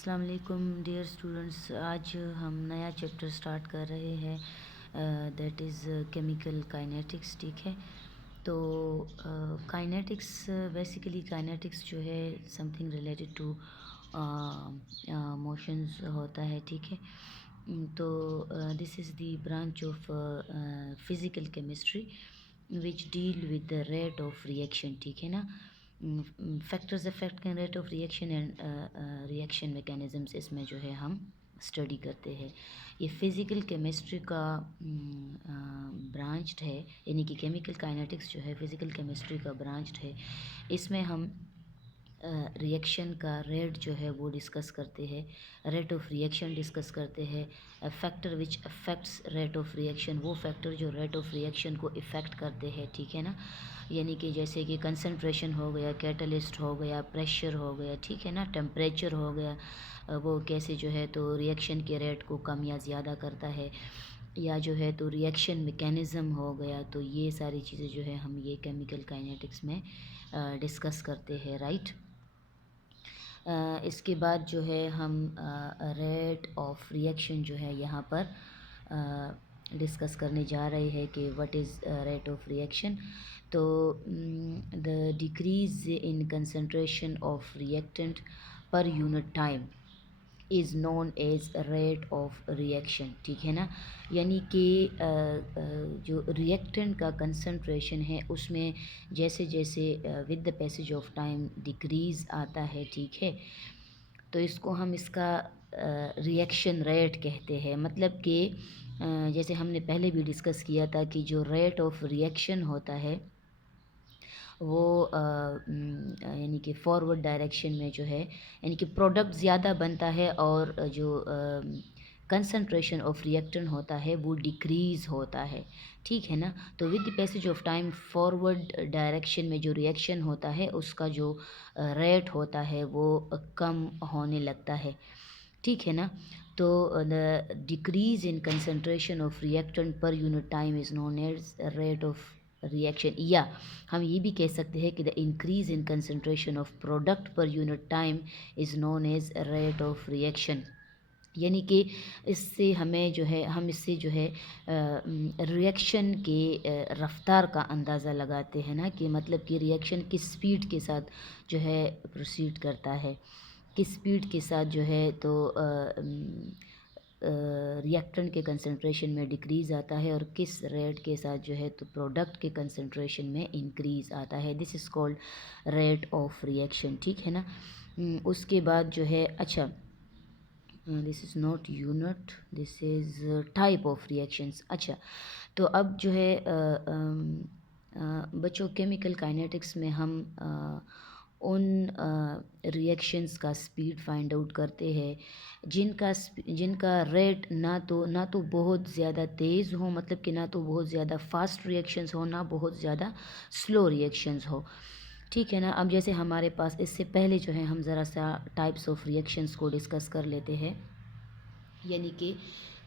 अस्सलाम वालेकुम dear students. आज हम नया चैप्टर स्टार्ट कर रहे हैं, दैट इज़ केमिकल काइनेटिक्स। ठीक है, तो काइनेटिक्स बेसिकली काइनेटिक्स जो है समथिंग रिलेटेड टू मोशंस होता है। ठीक है, तो this is the branch of physical chemistry which deal with the rate of reaction. ठीक है ना, factors affecting rate of reaction and reaction mechanisms, इसमें जो है हम स्टडी करते हैं। ये फिज़िकल केमिस्ट्री का ब्रांच्ड है, यानी कि केमिकल काइनेटिक्स जो है फिज़िकल केमिस्ट्री का ब्रांच्ड है। इसमें हम रिएक्शन का रेट जो है वो डिस्कस करते हैं, रेट ऑफ रिएक्शन डिस्कस करते हैं, factor which affects rate of reaction, वो फैक्टर जो रेट ऑफ रिएक्शन को इफ़ेक्ट करते हैं। ठीक है ना, यानी कि जैसे कि कंसंट्रेशन हो गया, कैटलिस्ट हो गया, प्रेशर हो गया, ठीक है ना, टेम्परेचर हो गया, वो कैसे जो है तो रिएक्शन के रेट को कम या ज़्यादा करता है, या जो है तो रिएक्शन मैकेनिज़्म हो गया। तो ये सारी चीज़ें जो है हम ये केमिकल काइनेटिक्स में डिस्कस करते हैं, राइट। इसके बाद जो है हम रेट ऑफ रिएक्शन जो है यहाँ पर डिस्कस करने जा रहे हैं कि what is rate of reaction. तो the decrease in concentration of reactant per unit time is known as rate of reaction. ठीक है ना, यानी कि जो रिएक्टेंट का कंसंट्रेशन है उसमें जैसे जैसे with the passage of time decrease आता है, ठीक है, तो इसको हम इसका रिएक्शन रेट कहते हैं। मतलब कि जैसे हमने पहले भी डिस्कस किया था कि जो रेट ऑफ रिएक्शन होता है वो यानी कि फॉरवर्ड डायरेक्शन में जो है, यानी कि प्रोडक्ट ज़्यादा बनता है और जो कंसंट्रेशन ऑफ रिएक्टेंट होता है वो डिक्रीज़ होता है। ठीक है ना, तो with the passage of time forward direction में जो रिएक्शन होता है उसका जो रेट होता है वो कम होने लगता है। ठीक है ना, तो the decrease in concentration of reactant per unit time is known as rate of reaction, या हम ये भी कह सकते हैं कि the increase in concentration of product per unit time is known as rate of reaction. यानी कि इससे हमें जो है हम इससे जो है रिएक्शन के रफ्तार का अंदाज़ा लगाते हैं ना, कि मतलब कि रिएक्शन किस स्पीड के साथ जो है प्रोसीड करता है, किस स्पीड के साथ जो है तो रिएक्टेंट के कंसंट्रेशन में डिक्रीज़ आता है और किस रेट के साथ जो है तो प्रोडक्ट के कंसंट्रेशन में इंक्रीज़ आता है। This is called rate of reaction. ठीक है ना, उसके बाद जो है अच्छा, this is not unit, this is type of reactions. अच्छा, तो अब जो है बच्चों केमिकल काइनेटिक्स में हम उन रिएक्शंस का स्पीड फाइंड आउट करते हैं जिनका रेट ना तो बहुत ज़्यादा तेज़ हो, मतलब कि ना तो बहुत ज़्यादा फास्ट रिएक्शंस हो, ना बहुत ज़्यादा स्लो रिएक्शंस हो। ठीक है ना, अब जैसे हमारे पास इससे पहले जो है हम ज़रा सा टाइप्स ऑफ रिएक्शंस को डिस्कस कर लेते हैं। यानी कि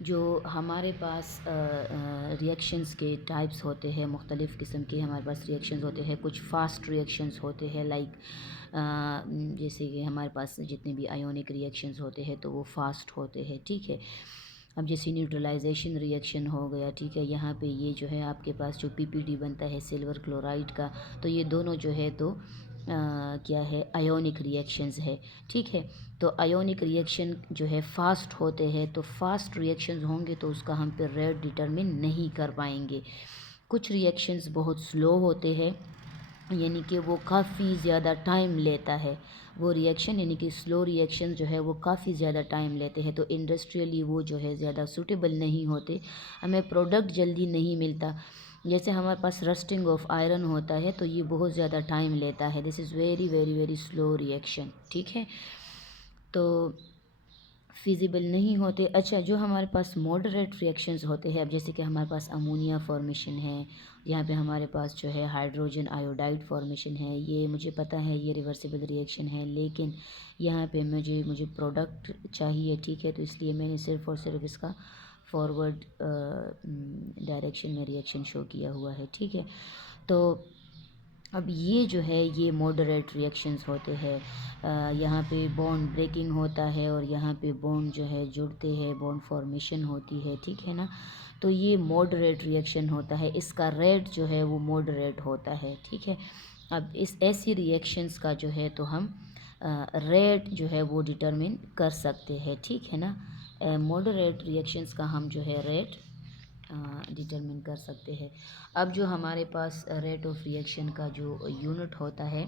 जो हमारे पास रिएक्शंस के टाइप्स होते हैं, मुख्तलिफ़ किस्म के हमारे पास रिएक्शंस होते हैं। कुछ फ़ास्ट रिएक्शंस होते हैं, लाइक जैसे कि हमारे पास जितने भी आयोनिक रिएक्शंस होते हैं तो वो फ़ास्ट होते हैं। ठीक है, अब जैसे न्यूट्रलाइजेशन रिएक्शन हो गया, ठीक है, यहाँ पे ये जो है आपके पास जो पीपीटी बनता है सिल्वर क्लोराइड का, तो ये दोनों जो है तो क्या है, आयोनिक रिएक्शंस है। ठीक है, तो आयोनिक रिएक्शन जो है फ़ास्ट होते हैं, तो फास्ट रिएक्शंस होंगे तो उसका हम फिर रेट डिटरमिन नहीं कर पाएंगे। कुछ रिएक्शंस बहुत स्लो होते हैं, यानी कि वो काफ़ी ज़्यादा टाइम लेता है वो रिएक्शन, यानी कि स्लो रिएक्शन जो है वो काफ़ी ज़्यादा टाइम लेते हैं, तो इंडस्ट्रियली वो जो है ज़्यादा सूटेबल नहीं होते, हमें प्रोडक्ट जल्दी नहीं मिलता। जैसे हमारे पास रस्टिंग ऑफ आयरन होता है तो ये बहुत ज़्यादा टाइम लेता है, this is very very very slow reaction. ठीक है, तो फिजिबल नहीं होते। अच्छा, जो हमारे पास मॉडरेट रिएक्शंस होते हैं, अब जैसे कि हमारे पास अमोनिया फॉर्मेशन है, यहाँ पे हमारे पास जो है हाइड्रोजन आयोडाइड फॉर्मेशन है, ये मुझे पता है ये रिवर्सिबल रिएक्शन है, लेकिन यहाँ पे मुझे प्रोडक्ट चाहिए। ठीक है, तो इसलिए मैंने सिर्फ और सिर्फ इसका फॉरवर्ड डायरेक्शन में रिएक्शन शो किया हुआ है। ठीक है, तो अब ये जो है ये मॉडरेट रिएक्शंस होते हैं। यहाँ पे बॉन्ड ब्रेकिंग होता है और यहाँ पे बॉन्ड जो है जुड़ते हैं, बॉन्ड फॉर्मेशन होती है, ठीक है ना। तो ये मॉडरेट रिएक्शन होता है, इसका रेट जो है वो मॉडरेट होता है, ठीक है। अब इस ऐसी रिएक्शंस का जो है तो हम रेट जो है वो डिटरमिन कर सकते हैं, ठीक है ना। मॉडरेट रिएक्शंस का हम जो है रेट डिटरमिन कर सकते हैं। अब जो हमारे पास रेट ऑफ रिएक्शन का जो यूनिट होता है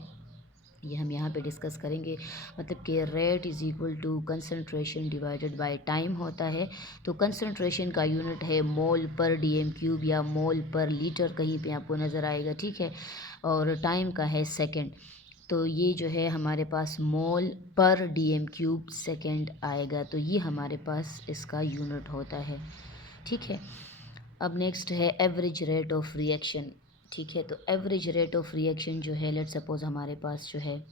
ये हम यहाँ पे डिस्कस करेंगे। मतलब कि rate is equal to concentration divided by time होता है। तो कंसंट्रेशन का यूनिट है मोल पर डीएम क्यूब या मोल पर लीटर, कहीं पे आपको नज़र आएगा, ठीक है। और टाइम का है सेकंड। तो ये जो है हमारे पास मोल पर डीएम क्यूब सेकंड आएगा। तो ये हमारे पास इसका यूनिट होता है, ठीक है। अब नेक्स्ट है एवरेज रेट ऑफ रिएक्शन, ठीक है। तो एवरेज रेट ऑफ रिएक्शन जो है, लेट सपोज हमारे पास जो है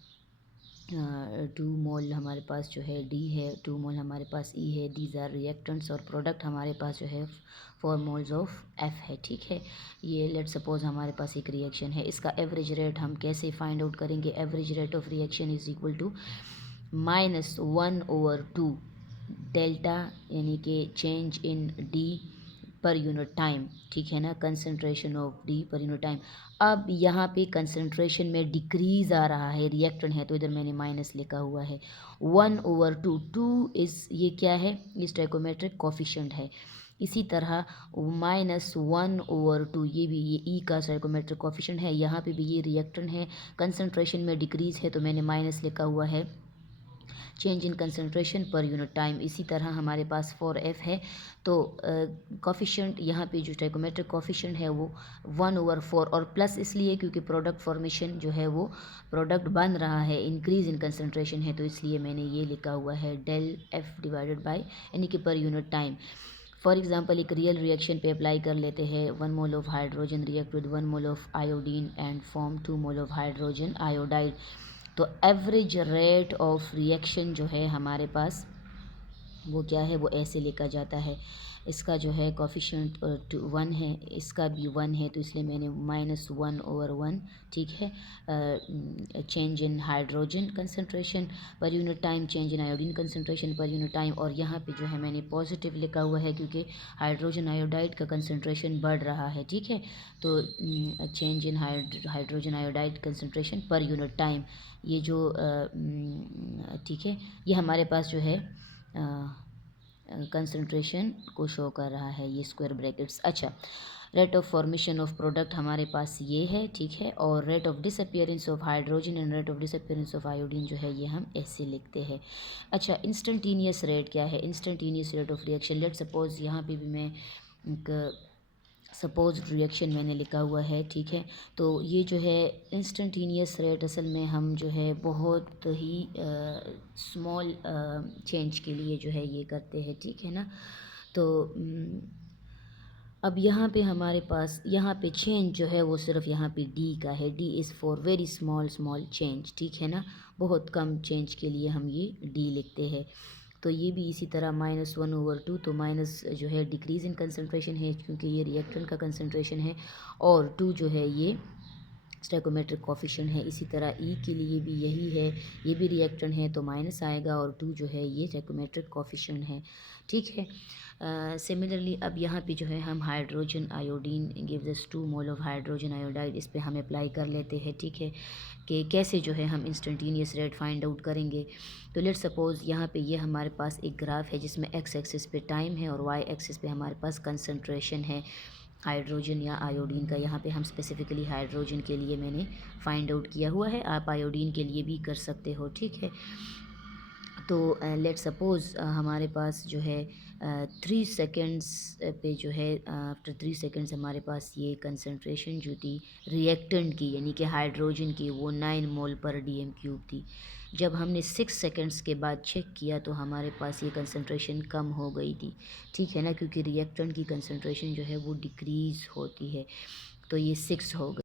2 मोल हमारे पास जो है डी है, 2 मोल हमारे पास ई है, दीज आर रिएक्टेंट्स, और प्रोडक्ट हमारे पास जो है 4 मोल्स ऑफ एफ है, ठीक है। ये लेट सपोज हमारे पास एक रिएक्शन है, इसका एवरेज रेट हम कैसे फाइंड आउट करेंगे। Average rate of reaction is equal to -1/2 delta, यानी कि change in D per unit time, ठीक है ना, concentration of D per unit time. अब यहाँ पे कंसंट्रेशन में डिक्रीज़ आ रहा है, रिएक्टेंट है तो इधर मैंने माइनस लिखा हुआ है। 1/2, 2 इज़ ये क्या है, ये स्टोइकोमेट्रिक कोफिशिएंट है। इसी तरह -1/2 ये भी, ये ई का स्टोइकोमेट्रिक कोफिशिएंट है। यहाँ पे भी ये रिएक्टेंट है, कंसंट्रेशन में डिक्रीज़ है तो मैंने माइनस लिखा हुआ है, चेंज इन कंसंट्रेशन पर यूनिट टाइम। इसी तरह हमारे पास 4F है। तो कोफिशिएंट यहाँ पे जो स्टोइकोमेट्रिक कोफिशिएंट है वो 1/4, और प्लस इसलिए क्योंकि प्रोडक्ट फॉर्मेशन जो है वो प्रोडक्ट बन रहा है, इंक्रीज इन कंसंट्रेशन है, तो इसलिए मैंने ये लिखा हुआ है डेल एफ डिवाइडेड बाय, यानी कि पर यूनिट टाइम। फॉर एग्जाम्पल एक रियल रिएक्शन पे अप्लाई कर लेते हैं। 1 mole of hydrogen react with 1 mole of iodine and form 2 mole of hydrogen iodide. तो एवरेज रेट ऑफ रिएक्शन जो है हमारे पास वो क्या है, वो ऐसे लिखा जाता है। इसका जो है कोफिशिएंट 1 है, इसका भी 1 है, तो इसलिए मैंने -1/1, ठीक है। चेंज इन हाइड्रोजन कंसंट्रेशन पर unit time, change in iodine concentration पर यूनिट टाइम, और यहाँ पे जो है मैंने पॉजिटिव लिखा हुआ है क्योंकि हाइड्रोजन आयोडाइड का कंसंट्रेशन बढ़ रहा है, ठीक है। तो change in hydrogen iodide concentration पर यूनिट टाइम, ये जो ठीक है, ये हमारे पास जो है कंसंट्रेशन को शो कर रहा है, ये स्क्वायर ब्रैकेट्स। अच्छा, rate of formation of product हमारे पास ये है, ठीक है। और rate of disappearance of hydrogen and rate of disappearance of iodine जो है ये हम ऐसे लिखते हैं। अच्छा, इंस्टेंटेनियस रेट क्या है, instantaneous rate of reaction. Let suppose यहाँ पे भी मैं एक सपोज रिएक्शन मैंने लिखा हुआ है, ठीक है। तो ये जो है इंस्टेंटेनियस रेट, असल में हम जो है बहुत ही स्मॉल चेंज के लिए जो है ये करते हैं, ठीक है ना। तो अब यहाँ पे हमारे पास यहाँ पे चेंज जो है वो सिर्फ यहाँ पे डी का है, D is for very small small change, ठीक है ना। बहुत कम चेंज के लिए हम ये डी लिखते हैं। तो ये भी इसी तरह -1/2, तो माइनस जो है डिक्रीज़ इन कंसंट्रेशन है क्योंकि ये रिएक्टेंट का कंसंट्रेशन है, और 2 जो है ये स्टोइकोमेट्रिक कोफिशिएंट है। इसी तरह ई के लिए भी यही है, ये भी रिएक्टेंट है तो माइनस आएगा, और 2 जो है ये स्टोइकोमेट्रिक कोफिशिएंट है, ठीक है। सिमिलरली अब यहाँ पे जो है हम hydrogen iodine gives us 2 mole of hydrogen iodide, इस पे हम अप्लाई कर लेते हैं, ठीक है, कि कैसे जो है हम इंस्टेंटेनियस रेट फाइंड आउट करेंगे। तो लेट सपोज यहाँ पे ये हमारे पास एक ग्राफ है जिसमें एक्स एक्सिस पे टाइम है और वाई एक्सिस पे हमारे पास कंसंट्रेशन है हाइड्रोजन या आयोडीन का। यहाँ पे हम स्पेसिफिकली हाइड्रोजन के लिए मैंने फाइंड आउट किया हुआ है, आप आयोडीन के लिए भी कर सकते हो, ठीक है। तो लेट सपोज़ हमारे पास जो है 3 सेकेंड्स पे जो है आफ्टर 3 सेकेंड्स हमारे पास ये कंसंट्रेशन जो थी रिएक्टेंट की, यानी कि हाइड्रोजन की, वो 9 मोल पर डीएम क्यूब थी। जब हमने 6 सेकेंड्स के बाद चेक किया तो हमारे पास ये कंसंट्रेशन कम हो गई थी, ठीक है ना, क्योंकि रिएक्टेंट की कंसंट्रेशन जो है वो डिक्रीज़ होती है, तो ये 6 हो गई।